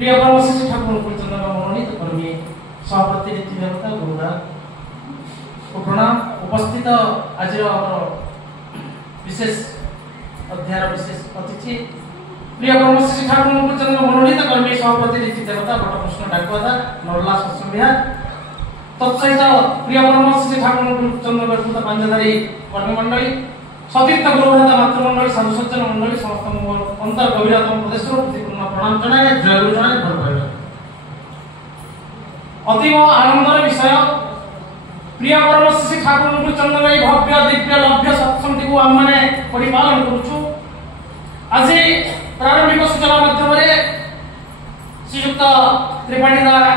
प्रिय ब्रह्मशिष्य ठाकुर पूर्णचंद्र मनोनीत कर्मी सभापति देवता गुरुदा प्रणाम उपस्थित आज विशेष अध्याय विशेष अतिथि प्रिय ब्रह्मशिष्य ठाकुर पूर्णचंद्र मनोनीत कर्मी सभापति देवता बटकृष्ण डाकुआदा नरला सत्संग तत्सहित प्रिय ब्रह्मशिष्य ठाकुर पूर्णचंद्र व्यक्तिगत पांचधारी कर्मी मंडली सतीर्थ गुरुभ्राता मातृमंडली साधु सज्जन मंडली समस्त अंतर गभीरतम प्रदेश पूर्ण प्रणाम जनाए जय गुरु जनाए भर पाइबा अतीव आनंदर विषय प्रिय ब्रह्मशिष्य ठाकुर पूर्णचंद्र भव्य दिव्य लभ्य सत्संग को आम माने परिपालन करूछु आज प्रारंभिक सूचना माध्यम श्रीयुक्त त्रिपाठी द्वारा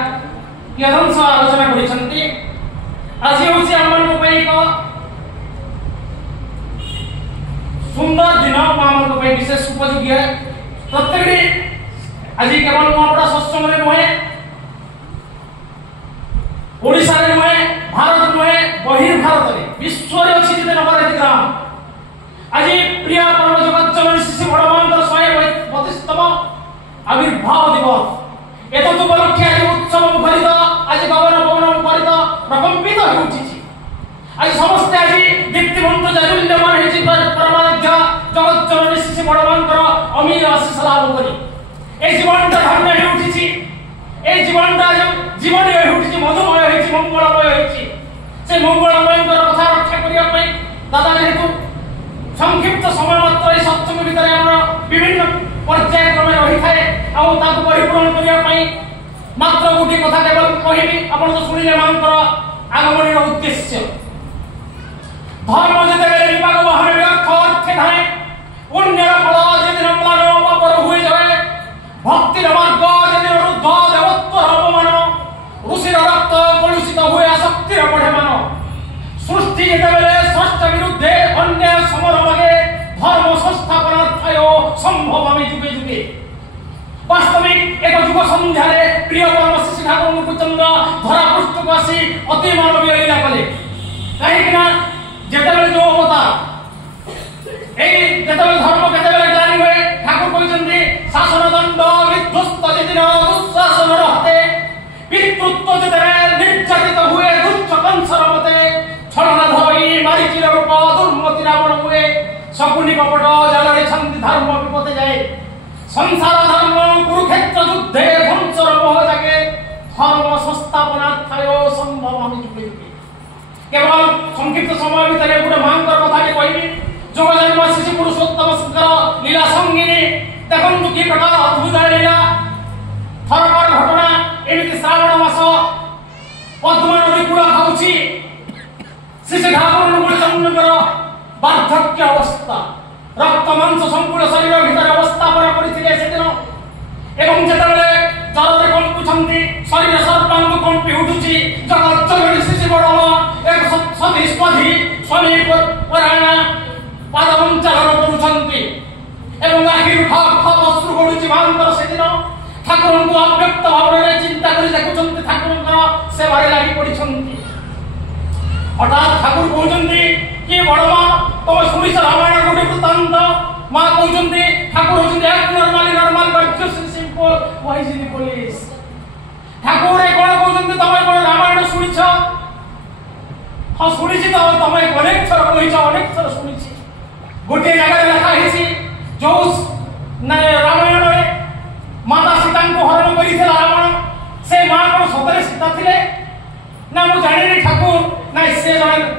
यदंश आलोचना करिसंती आज होछि आमन को एक सुंदर दिन आमन को विशेष उपयोगी है प्रत्येक आज केवल नुआपड़ा सत्संग नुहे ओडिशा नुहे भारत नुहे बहिर्भारत विश्व अच्छी जिते नवरात्रि ग्राम आज प्रिय परम जगत जननी शिशु बड़मान 132तम आविर्भाव दिवस एतद उपलक्षे आज उत्सव मुखरित आज गगन पवन मुखरित प्रकंपित होउछि आज समस्त आज दीप्तिमंत जाजुल्यमान हेछि परमाराध्य जगत जननी शिशु बड़मान अमीर आशीष लाभ करी ए जीवनटा धन्य हे उठिछि ए जीवनटा जीवन हे उठिछि मधुमय हेछि मंगलमय हेछि से मंगलमय कथा रक्षा करिया पई दादा जेतु संक्षिप्त समय मात्र ए सत्संग भितर हमर विभिन्न पर्याय क्रमे रही थाए आ ताको परिपूर्ण करिया पई मात्र गोटी कथा केवल कहिबी आपण तो सुनिले मानकर आगमनी उद्देश्य धर्म जते विभाग वाहन व्यर्थ अर्थ धाए पुण्य फल यदि नम्लान पापर हुए जाए भक्ति मार्ग यदि रुद्ध देवत्व अपमान ऋषिर रक्त कलुषित हुए आसक्ति बढ़े मान सृष्टि जेतेबेले स्रष्टा विरुद्धे अन्याय समर मागे धर्म संस्थापनार्थाय संभव आमे जुगे जुगे वास्तविक एक जुग संध्यारे प्रिय ब्रह्मशिष्य ठाकुर पूर्णचंद्र धरा पृष्ठक आसी अति मानवीय लीला कले कहीं जेतेबेले जो अवतार ए जेतेबेले धर्म केतेबेले ग्लानि हुए ठाकुर कहउछन्ती शासन दंड विध्वस्त जेदिन दुःशासन रहते पितृत्व जेतेबेले निर्यातित हुए दुष्ट कंसर मते छलना धोई मारीचिर रूप दुर्मति रावण हुए शकुनि कपट जालरे छन्ति धर्म विपते जाए संसार धर्म कुरुक्षेत्र युद्धे ध्वंसर मोह जागे धर्म संस्थापनार्थाय संभव आमे जुगे जुगे केवल संक्षिप्त समय भितर गोटे मांकर कथा कहबी जगजन्म शिशु पुरुषोत्तम सुंदर लीला संगिनी देखु कि प्रकार अद्भुत लीला थरकार घटना एमती श्रावण मास पद्मा नदी कूल खाऊची शिशु ठाकुर पूर्णचंद्र वार्धक्य अवस्था रक्त मांस संपूर्ण शरीर भीतर अवस्थापन करथिले सेदिन एवं जेतेबेले जररे कंपुछंती शरीर सर्वांग कंपी उठुची जगत जननी शिशु बड़मा एक सती स्पधी स्वामी परायणा पादवंचलन करुछंती एवं आखिर खप अश्रु गडुची मांकर सेदिन ठाकुर को अव्यक्त भाव रे चिंता करी देखुछंती ठाकुर सेवारे लागि पडिछंती हठात ठाकुर कहउछंती कि बड़मा तुम सुनिछ रामायण गोटे वृत्तांत मां कहउछंती ठाकुर होछंती एक normal virtuous simple wise in police ठाकुर ए कोन कहउछंती तुम कोन रामायण सुनिछ हां सुनिछि तो तुम अनेक थर कहिछ अनेक थर सुनिछि गोटे जगह लिखा हेछि जो रामायण रे माता सीता को हरण करिथिला रावण से मां कोन सतरे सीता थिले ना मु जानिनी ठाकुर ना से जण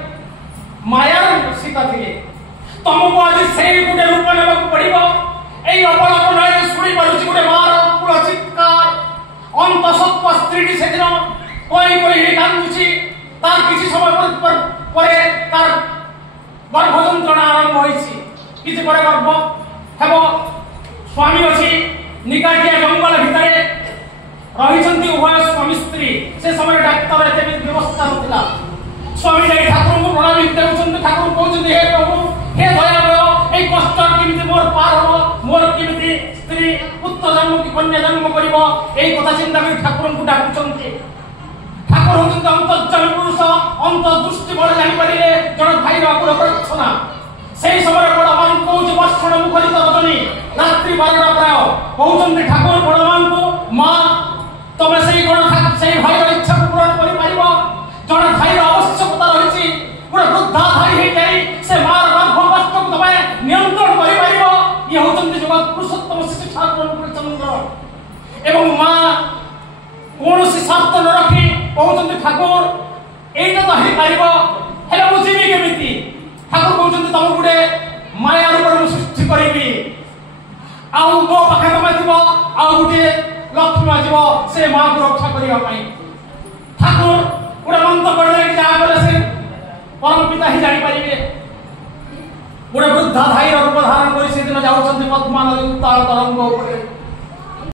मायार सीता थिले तुमको आज से गोटे रूप नेबा पड़िबो एई अपलाप नय सुनी पारुछि गोटे मार पुरा चित्कार अंत सत्व स्त्री से दिन कोई कोई कांदुछि तार किछि समय परे तार गर्भ यंत्रणा आरंभ होइछि किछि परे गर्भ हेबो स्वामी अछि निकाटिया जंगल भितरे रहिछन्ती उभय स्वामी स्त्री से समय डाक्टर एते व्यवस्था नथिला स्वामी जाई ठाकुर को प्रणाम देउछन्ती ठाकुर कहउछन्ती हे प्रभु हे दयामय ए कष्ट किमिति मोर पार हो मोर किमिति स्त्री पुत्र जन्म की कन्या जन्म करिवो ए कथा चिंता करी ठाकुर को डाकुछन्ती ठाकुर होछन्ती अंतर्जामी पुरुष अंतर्दृष्टि बड़ जानि परिले जण भाईर अकुल प्रार्थना सेही समय बड़मान कहउछ वर्षण मुखरित रजनी रात्रि 12टा प्राय कहउछन्ती ठाकुर बड़मान को मां ଜଗତ ପୁରୁଷୋତ୍ତମ ଶିଶୁ ଠାକୁର ଚନ୍ଦ୍ର ଏବଂ ମା କୌଣସି ସ୍ୱାର୍ଥ ନ ରଖି କହୁଛନ୍ତି ଠାକୁର ଏଇଟା ତ ହେଇପାରିବ ହେଲେ ମୁଁ ଯିବି କେମିତି? ଠାକୁର କହୁଛନ୍ତି ତମକୁ ଗୋଟେ ମାୟା ରୂପରେ ମୁଁ ସୃଷ୍ଟି କରିବି, ଆଉ ମୋ ପାଖେ ତମେ ଥିବ, ଆଉ ଗୋଟେ ଲକ୍ଷ୍ମୀ ମା ଯିବ ସେ ମାଙ୍କୁ ରକ୍ଷା କରିବା ପାଇଁ। ଠାକୁର ଗୋଟେ ମନ୍ତ୍ର କହିଲେ କି ଯାହା କଲେ ସେ ପରମ ପିତା ହିଁ ଜାଣିପାରିବେ। ଗୋଟେ ବୃଦ୍ଧା ଧାଇର ରୂପ ଧାରଣ କରି ସେଦିନ ଯାଉଛନ୍ତି ପଦ୍ମା ନଦୀ ଉତ୍ତାଳ ତରଙ୍ଗ ଉପରେ।